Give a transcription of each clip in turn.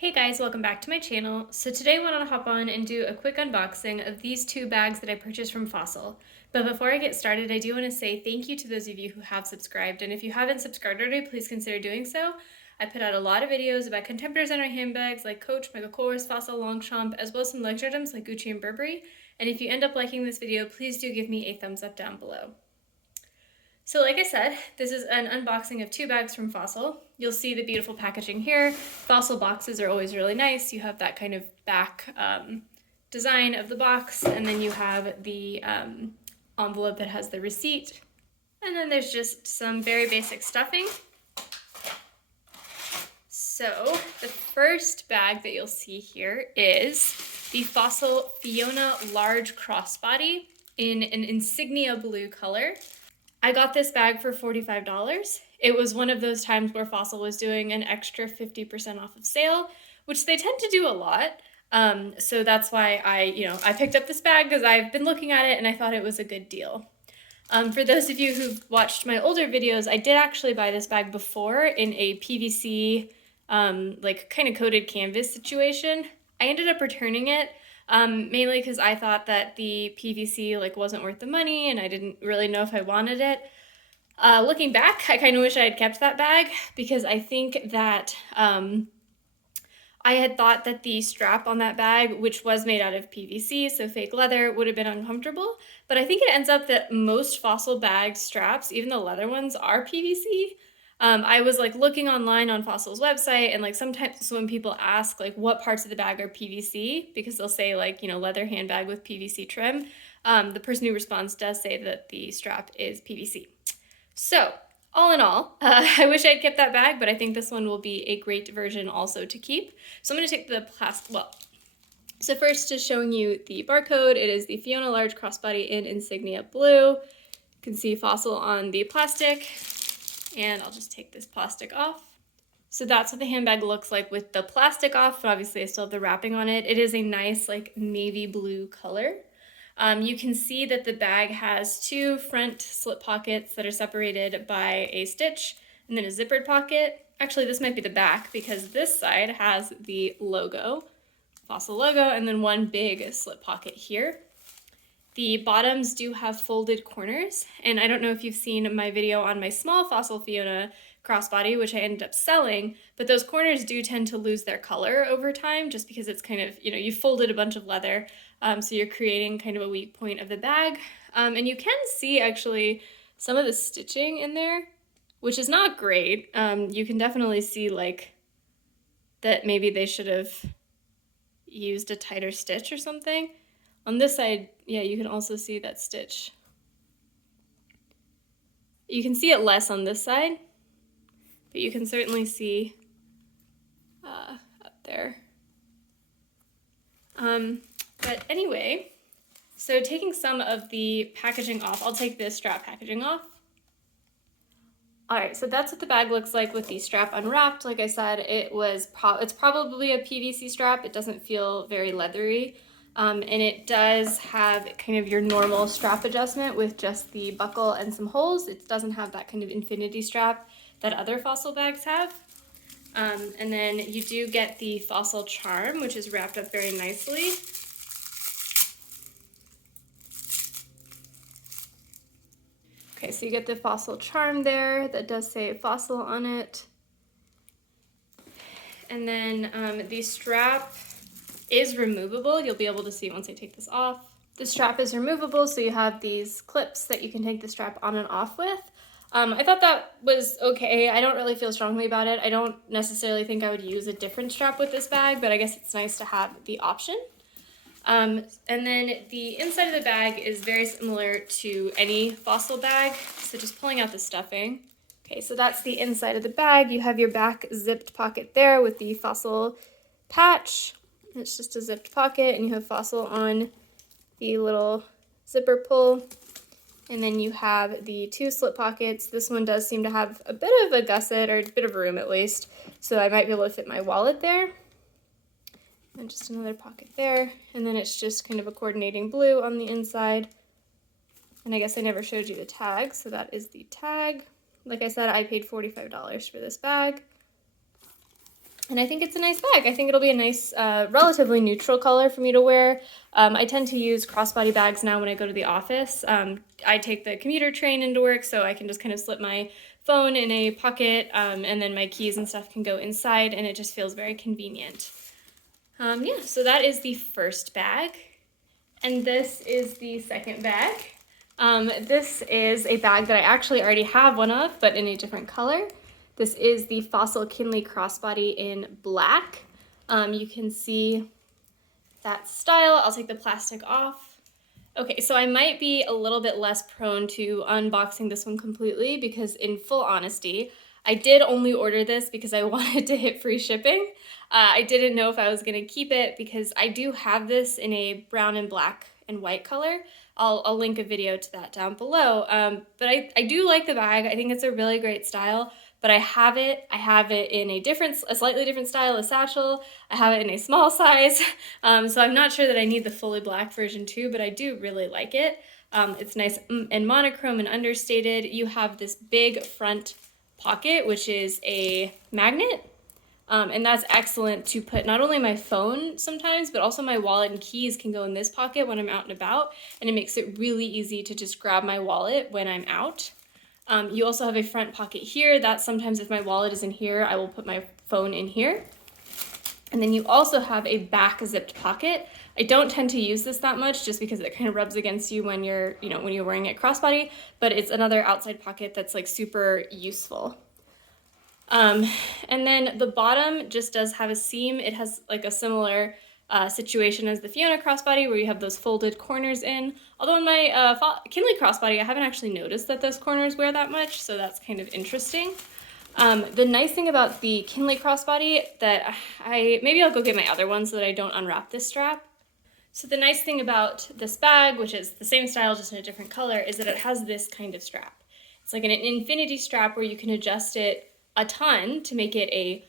Hey guys, welcome back to my channel. So today I want to hop on and do a quick unboxing of these two bags that I purchased from Fossil. But before I get started, I do want to say thank you to those of you who have subscribed. And if you haven't subscribed already, please consider doing so. I put out a lot of videos about contemporary designer handbags like Coach, Michael Kors, Fossil, Longchamp, as well as some luxury items like Gucci and Burberry. And if you end up liking this video, please do give me a thumbs up down below. So like I said, this is an unboxing of two bags from Fossil. You'll see the beautiful packaging here. Fossil boxes are always really nice. You have that kind of back design of the box, and then you have the envelope that has the receipt. And then there's just some very basic stuffing. So the first bag that you'll see here is the Fossil Fiona large crossbody in an insignia blue color. I got this bag for $45. It was one of those times where Fossil was doing an extra 50% off of sale, which they tend to do a lot. So that's why I picked up this bag because I've been looking at it and I thought it was a good deal. For those of you who've watched my older videos, I did actually buy this bag before in a PVC, like kind of coated canvas situation. I ended up returning it. Mainly because I thought that the PVC wasn't worth the money and I didn't really know if I wanted it. Looking back, I kind of wish I had kept that bag because I think that I had thought that the strap on that bag, which was made out of PVC, so fake leather, would have been uncomfortable. But I think it ends up that most Fossil bag straps, even the leather ones, are PVC. I was looking online on Fossil's website, and sometimes when people ask what parts of the bag are PVC, because they'll say leather handbag with PVC trim, the person who responds does say that the strap is PVC. So all in all, I wish I'd kept that bag, but I think this one will be a great version also to keep. So I'm going to take the plastic, so first just showing you the barcode. It is the Fiona large crossbody in insignia blue. You can see Fossil on the plastic. And I'll just take this plastic off. So that's what the handbag looks like with the plastic off, but obviously I still have the wrapping on it. It is a nice navy blue color. You can see that the bag has two front slip pockets that are separated by a stitch and then a zippered pocket. Actually, this might be the back because this side has the logo, Fossil logo, and then one big slip pocket here. The bottoms do have folded corners, and I don't know if you've seen my video on my small Fossil Fiona crossbody, which I ended up selling, but those corners do tend to lose their color over time just because it's kind of, you folded a bunch of leather, so you're creating kind of a weak point of the bag. And you can see actually some of the stitching in there, which is not great. You can definitely see that maybe they should have used a tighter stitch or something. On this side, yeah, you can also see that stitch. You can see it less on this side, but you can certainly see up there. But anyway, so taking some of the packaging off, I'll take this strap packaging off. All right, so that's what the bag looks like with the strap unwrapped. Like I said, it's probably a PVC strap. It doesn't feel very leathery. And it does have kind of your normal strap adjustment with just the buckle and some holes. It doesn't have that kind of infinity strap that other Fossil bags have. And then you do get the Fossil charm, which is wrapped up very nicely. Okay, so you get the Fossil charm there that does say Fossil on it. And then the strap is removable. You'll be able to see once I take this off. The strap is removable, so you have these clips that you can take the strap on and off with. I thought that was okay. I don't really feel strongly about it. I don't necessarily think I would use a different strap with this bag, but I guess it's nice to have the option. And then the inside of the bag is very similar to any Fossil bag. So just pulling out the stuffing. Okay, so that's the inside of the bag. You have your back zipped pocket there with the Fossil patch. It's just a zipped pocket, and you have Fossil on the little zipper pull. And then you have the two slip pockets. This one does seem to have a bit of a gusset, or a bit of room at least, so I might be able to fit my wallet there. And just another pocket there. And then it's just kind of a coordinating blue on the inside. And I guess I never showed you the tag, so that is the tag. Like I said, I paid $45 for this bag. And I think it's a nice bag. I think it'll be a nice, relatively neutral color for me to wear. I tend to use crossbody bags now when I go to the office. I take the commuter train into work, so I can just kind of slip my phone in a pocket, and then my keys and stuff can go inside, and it just feels very convenient. Yeah, so that is the first bag. And this is the second bag. This is a bag that I actually already have one of, but in a different color. This is the Fossil Kinley Crossbody in black. You can see that style. I'll take the plastic off. Okay, so I might be a little bit less prone to unboxing this one completely because, in full honesty, I did only order this because I wanted to hit free shipping. I didn't know if I was gonna keep it because I do have this in a brown and black and white color. I'll link a video to that down below. But I do like the bag. I think it's a really great style, but I have it in a slightly different style, a satchel. I have it in a small size. So I'm not sure that I need the fully black version too, but I do really like it. It's nice and monochrome and understated. You have this big front pocket, which is a magnet. And that's excellent to put not only my phone sometimes, but also my wallet and keys can go in this pocket when I'm out and about, and it makes it really easy to just grab my wallet when I'm out. You also have a front pocket here. That sometimes if my wallet is in here, I will put my phone in here. And then you also have a back zipped pocket. I don't tend to use this that much just because it kind of rubs against you when you're wearing it crossbody, but it's another outside pocket that's like super useful. And then the bottom just does have a seam. It has like a similar situation as the Fiona crossbody where you have those folded corners in. Although in my Kinley crossbody, I haven't actually noticed that those corners wear that much, so that's kind of interesting. The nice thing about the Kinley crossbody that maybe I'll go get my other one so that I don't unwrap this strap. So the nice thing about this bag, which is the same style just in a different color, is that it has this kind of strap. It's like an infinity strap where you can adjust it a ton to make it a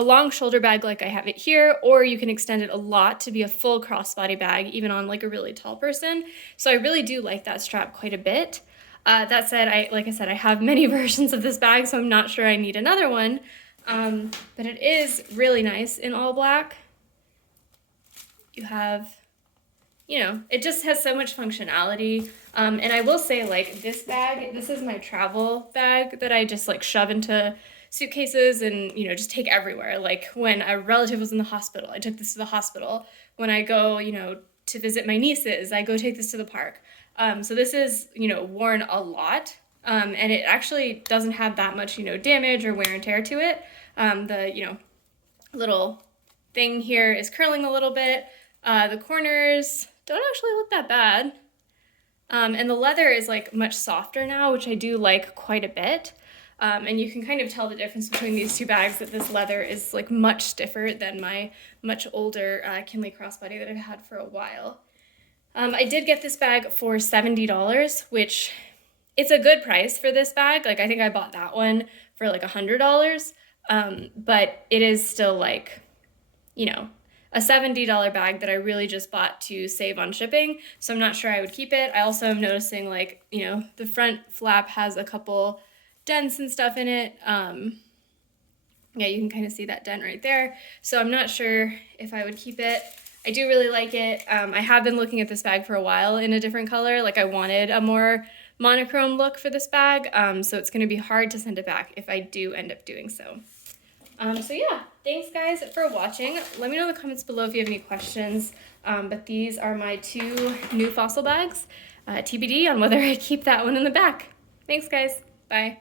long shoulder bag like I have it here, or you can extend it a lot to be a full crossbody bag, even on like a really tall person. So I really do like that strap quite a bit. That said, like I said, I have many versions of this bag, so I'm not sure I need another one. But it is really nice in all black. You have, it just has so much functionality. And I will say, like, this bag, this is my travel bag that I just like shove into suitcases and, just take everywhere. Like when a relative was in the hospital, I took this to the hospital. When I go, to visit my nieces, I go take this to the park. So this is, worn a lot. And it actually doesn't have that much, damage or wear and tear to it. The, little thing here is curling a little bit. The corners don't actually look that bad. And the leather is like much softer now, which I do like quite a bit. And you can kind of tell the difference between these two bags, that this leather is like much stiffer than my much older Kinley crossbody that I've had for a while. I did get this bag for $70, which it's a good price for this bag. Like I think I bought that one for like $100, but it is still like, a $70 bag that I really just bought to save on shipping. So I'm not sure I would keep it. I also am noticing like, the front flap has a couple dents and stuff in it. Yeah, you can kind of see that dent right there. So I'm not sure if I would keep it. I do really like it. I have been looking at this bag for a while in a different color. Like I wanted a more monochrome look for this bag. So it's gonna be hard to send it back if I do end up doing so. So yeah, thanks guys for watching. Let me know in the comments below if you have any questions. But these are my two new Fossil bags. TBD on whether I keep that one in the back. Thanks guys, bye.